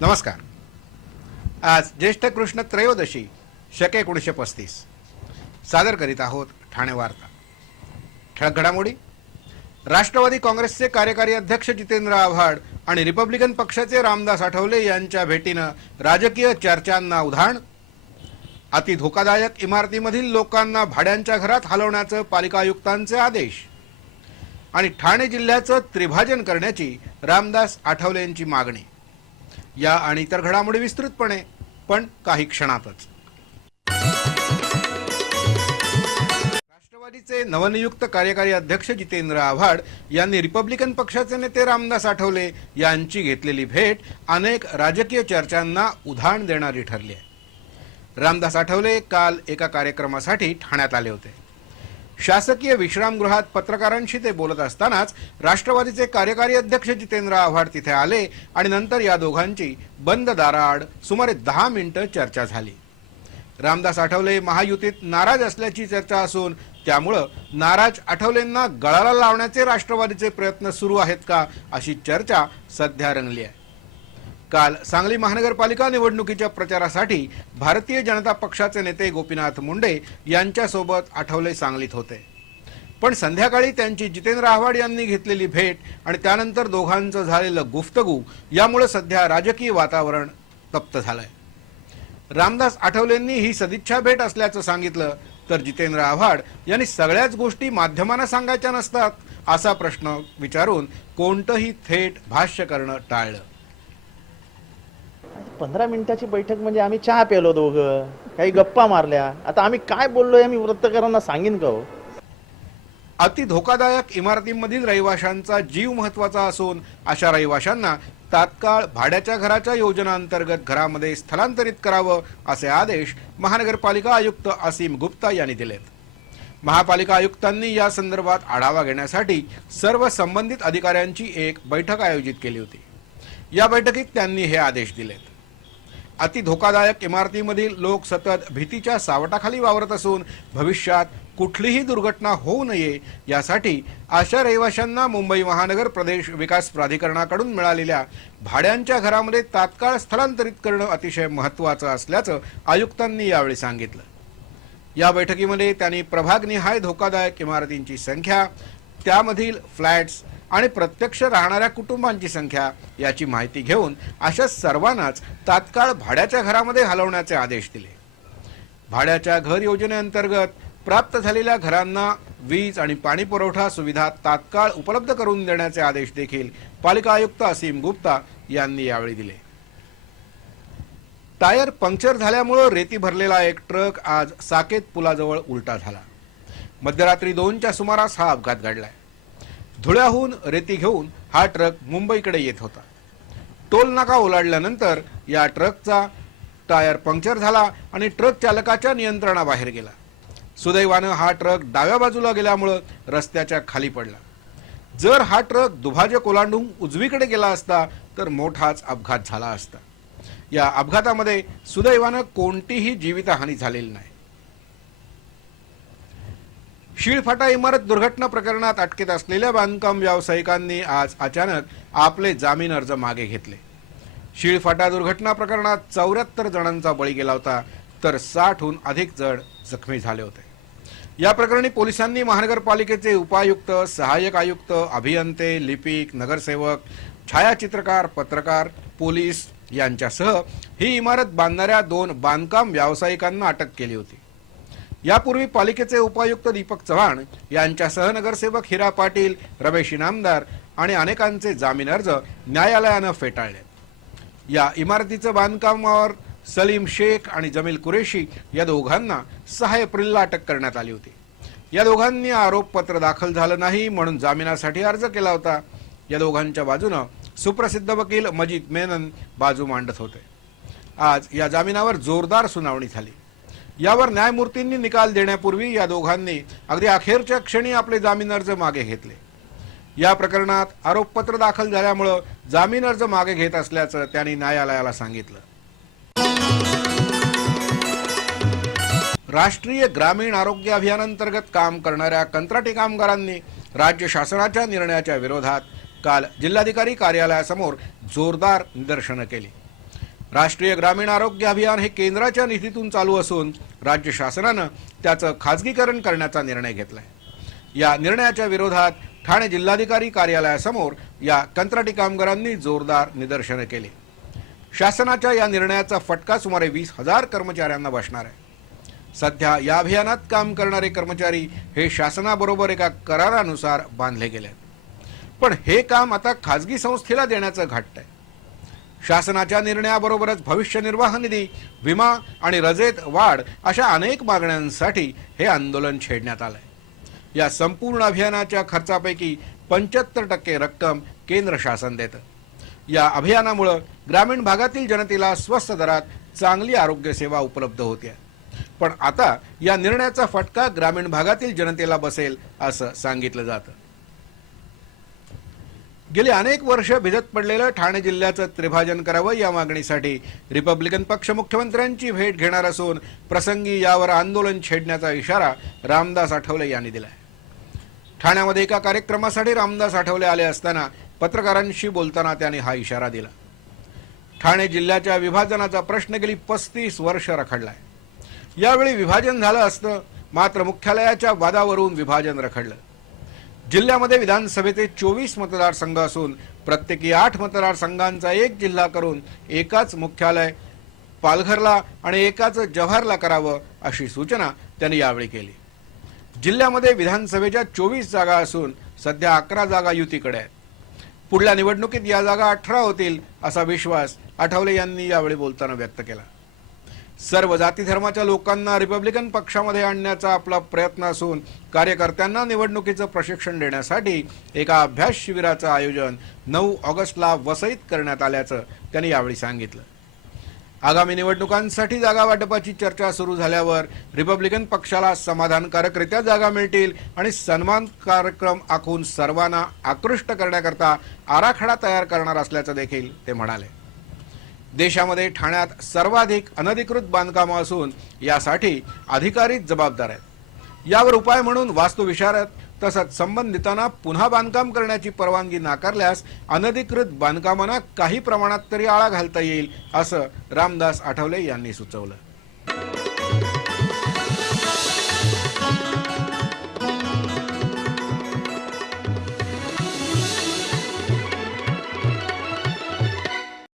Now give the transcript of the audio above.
नमस्कार। आज ज्येष्ठ कृष्ण त्रयोदशी शक 1935 सादर करीत आहोत ठाणे वार्ता। ठळक घडामोडी। राष्ट्रवादी काँग्रेसचे कार्यकारी अध्यक्ष जितेंद्र आव्हाड आणि रिपब्लिकन पक्षाचे रामदास आठवले यांच्या भेटीनं राजकीय चर्चांना उधाण। अति धोकादायक इमारतीमधील लोकांना भाड्यांच्या घरात हलवण्याचे पालिका आयुक्तांचे आदेश आणि ठाणे जिल्ह्याचं त्रिभाजन करण्याची रामदास आठवले यांची मागणी। या आणि इतर घडामोडी विस्तृतपणे पण काही क्षणातच। राष्ट्रवादीचे नवनियुक्त कार्यकारी अध्यक्ष जितेंद्र आव्हाड यांनी रिपब्लिकन पक्षाचे नेते रामदास आठवले यांची घेतलेली भेट अनेक राजकीय चर्चांना उधाण देणारी ठरली आहे। रामदास आठवले काल एका कार्यक्रमासाठी ठाण्यात आले होते। शासकीय विश्रामगृहात पत्रकारांशी ते बोलत असतानाच राष्ट्रवादीचे कार्यकारी अध्यक्ष जितेंद्र आव्हाड तिथे आले आणि नंतर या दोघांची बंद दाराआड सुमारे 10 मिनिटे चर्चा झाली। रामदास आठवले महायुतीत नाराज असल्याची चर्चा असून त्यामुळे नाराज आठवलेंना गळाला लावण्याचे राष्ट्रवादीचे प्रयत्न सुरू आहेत का अशी चर्चा सध्या रंगली आहे। काल सांगली महानगरपालिका निवडणुकीच्या प्रचारासाठी भारतीय जनता पक्षाचे नेते गोपीनाथ मुंडे यांच्यासोबत आठवले सांगलीत होते, पण संध्याकाळी त्यांची जितेंद्र आव्हाड यांनी घेतलेली भेट आणि त्यानंतर दोघांचं झालेलं गुफ्तगू यामुळे सध्या राजकीय वातावरण तप्त झालंय। रामदास आठवलेंनी ही सदिच्छा भेट असल्याचं सांगितलं तर जितेंद्र आव्हाड यांनी सगळ्याच गोष्टी माध्यमांना सांगायच्या नसतात असा प्रश्न विचारून कोणतंही थेट भाष्य करणं टाळलं। 15 मिनिटाची बैठक म्हणजे आम्ही चहा प्यालो, दोघं काही गप्पा मारल्या। आता आम्ही काय बोललोय आम्ही वृत्तकारांना सांगेन का हो? अति धोकादायक इमारतींमधील रहिवाशांचा जीव महत्वाचा असून अशा रहिवाशांना तात्काळ भाड्याच्या घराच्या योजनांतर्गत घरामध्ये स्थलांतरित करावं असे आदेश महानगरपालिका आयुक्त असीम गुप्ता यांनी दिलेत। महापालिका आयुक्तांनी या संदर्भात आढावा घेण्यासाठी सर्व संबंधित अधिकाऱ्यांची एक बैठक आयोजित केली होती। या बैठकीत त्यांनी हे आदेश दिलेत। अति धोकादायक इमारतीमधील लोक सतत भीतीच्या सावटाखाली वावरत असून भविष्यात कुठलीही दुर्घटना होऊ नये यासाठी अशा रहिवाशांना मुंबई महानगर प्रदेश विकास प्राधिकरणाकडून मिळालेल्या भाड्यांच्या घरामध्ये तात्काळ स्थलांतरित करणं अतिशय महत्त्वाचं असल्याचं आयुक्तांनी यावेळी सांगितलं। या बैठकीमध्ये त्यांनी प्रभागनिहाय धोकादायक इमारतींची संख्या, त्यामधील फ्लॅट्स आणि प्रत्यक्ष राहणाऱ्या कुटुंबांची संख्या याची माहिती घेऊन अशा सर्वांनाच तात्काळ भाड्याच्या घरामध्ये हलवण्याचे आदेश दिले। भाड्याच्या घर योजनेअंतर्गत प्राप्त झालेल्या घरांना वीज आणि पाणी पुरवठा सुविधा तात्काळ उपलब्ध करून देण्याचे आदेश देखील पालिका आयुक्त असीम गुप्ता यांनी यावेळी दिले। टायर पंक्चर झाल्यामुळे रेती भरलेला एक ट्रक आज साकेत पुलाजवळ उलटा झाला। मध्यरात्री 2च्या सुमारास हा अपघात घडलाय। धुळ्याहून रेती घेऊन हा ट्रक मुंबईकडे येत होता। टोल नाका ओलांडल्यानंतर या ट्रकचा टायर पंक्चर झाला आणि ट्रक चालकाच्या नियंत्रणाबाहेर गेला। सुदैवानं हा ट्रक डाव्या बाजूला गेल्यामुळे रस्त्याच्या खाली पडला। जर हा ट्रक दुभाजक ओलांडून उजवीकडे गेला असता तर मोठाच अपघात झाला असता। या अपघातामध्ये सुदैवानं कोणतीही जीवितहानी झालेली नाही। शीळफाटा इमारत दुर्घटना प्रकरणात अटकेत असलेल्या बांधकाम व्यावसायिकांनी आज अचानक आपले जामीन अर्ज मागे घेतले। शीळफाटा दुर्घटना प्रकरणात 74 जणांचा बळी गेला होता तर 60हून अधिक जण जखमी झाले होते। या प्रकरणी पोलिसांनी महानगरपालिकेचे उपायुक्त, सहाय्यक आयुक्त, अभियंते, लिपिक, नगरसेवक, छायाचित्रकार, पत्रकार, पोलीस यांच्यासह ही इमारत बांधणाऱ्या 2 बांधकाम व्यावसायिकांना अटक केली होती। यापूर्वी पालिकेचे उपायुक्त दीपक चव्हाण यांच्यासह नगरसेवक हिरा पाटील, रमेश इनामदार आणि अनेकांचे जामीन अर्ज न्यायालयानं फेटाळले। या इमारतीचं बांधकामावर सलीम शेख आणि जमील कुरेशी या दोघांना 6 एप्रिलला अटक करण्यात आली होती। या दोघांनी आरोपपत्र दाखल झालं नाही म्हणून जामिनासाठी अर्ज केला होता। या दोघांच्या बाजूने सुप्रसिद्ध वकील मजीद मेनन बाजू मांडत होते। आज या जामिनावर जोरदार सुनावणी झाली। यावर न्यायमूर्तींनी निकाल देण्यापूर्वी या दोघांनी अगदी अखेरच्या क्षणी आपले जामीन अर्ज मागे घेतले। या प्रकरणात आरोपपत्र दाखल झाल्यामुळे जामीन अर्ज मागे घेत असल्याचं त्यांनी न्यायालयाला सांगितलं। राष्ट्रीय ग्रामीण आरोग्य अभियानांतर्गत काम करणाऱ्या कंत्राटी कामगारांनी राज्य शासनाच्या निर्णयाच्या विरोधात काल जिल्हाधिकारी कार्यालयासमोर जोरदार निदर्शनं केली। राष्ट्रीय ग्रामीण आरोग्य अभियान हे केंद्राच्या निधीतून चालू असून राज्य शासनानं त्याचं खाजगीकरण करण्याचा निर्णय घेतलाय. या निर्णयाच्या विरोधात ठाणे जिल्हाधिकारी कार्यालयासमोर या कंत्राटी कामगारांनी जोरदार निदर्शनं केली. शासनाच्या या निर्णयाचा फटका सुमारे 20,000 कर्मचाऱ्यांना बसणार आहे. सध्या या अभियानात काम करणारे कर्मचारी हे शासनाबरोबर एका करारानुसार बांधले गेले, पण हे काम आता खाजगी संस्थेला देण्याचं घटतंय. शासनाच्या निर्णयाबरोबरच भविष्य निर्वाह निधी, विमा आणि रजेत वाढ अशा अनेक मागण्यांसाठी हे आंदोलन छेडण्यात आलंय. या संपूर्ण अभियानाच्या खर्चापैकी 75% रक्कम केंद्र शासन देतं. या अभियानामुळे ग्रामीण भागातील जनतेला स्वस्त दरात चांगली आरोग्य सेवा उपलब्ध होते, पण आता या निर्णयाचा फटका ग्रामीण भागातील जनतेला बसेल असं सांगितलं जातं. गेली अनेक वर्ष भिजत पडलेलं ठाणे जिल्ह्याचं त्रिभाजन करावं या मागणीसाठी रिपब्लिकन पक्ष मुख्यमंत्र्यांची भेट घेणार असून प्रसंगी यावर आंदोलन छेडण्याचा इशारा रामदास आठवले यांनी दिलाय. ठाण्यामध्ये एका कार्यक्रमासाठी रामदास आठवले आले असताना पत्रकारांशी बोलताना त्यांनी हा इशारा दिला. ठाणे जिल्ह्याच्या विभाजनाचा प्रश्न गेली 35 वर्ष रखडलाय. यावेळी विभाजन झालं असतं, मात्र मुख्यालयाच्या वादावरून विभाजन रखडलं. जिल्ह्यामध्ये विधानसभेचे 24 मतदारसंघ असून प्रत्येकी 8 मतदारसंघांचा एक जिल्हा करून एकाच मुख्यालय पालघरला आणि एकाच जव्हारला करावं अशी सूचना त्यांनी यावेळी केली. जिल्ह्यामध्ये विधानसभेच्या 24 जागा असून सध्या 11 जागा युतीकडे आहेत. पुढल्या निवडणुकीत या जागा 18 होतील असा विश्वास आठवले यांनी यावेळी बोलताना व्यक्त केला. सर्व जाती धर्माच्या लोकांना रिपब्लिकन पक्षामध्ये आणण्याचा आपला प्रयत्न असून कार्यकर्त्यांना निवडणुकीचं प्रशिक्षण देण्यासाठी एका अभ्यास शिबिराचं आयोजन 9 ऑगस्टला वसईत करण्यात आल्याचं त्यांनी यावेळी सांगितलं. आगामी निवडणुकांसाठी जागा वाटपाची चर्चा सुरू झाल्यावर रिपब्लिकन पक्षाला समाधानकारकरित्या जागा मिळतील आणि सन्मान कार्यक्रम आखून सर्वांना आकृष्ट करण्याकरता आराखडा तयार करणार असल्याचं देखील ते म्हणाले. देशामध्ये ठाण्यात सर्वाधिक अनधिकृत बांधकामं असून यासाठी अधिकारीच जबाबदार आहेत. यावर उपाय म्हणून वास्तुविशारद तसंच संबंधितांना पुन्हा बांधकाम करण्याची परवानगी नाकारल्यास अनधिकृत बांधकामांना काही प्रमाणात तरी आळा घालता येईल असं रामदास आठवले यांनी सुचवलं.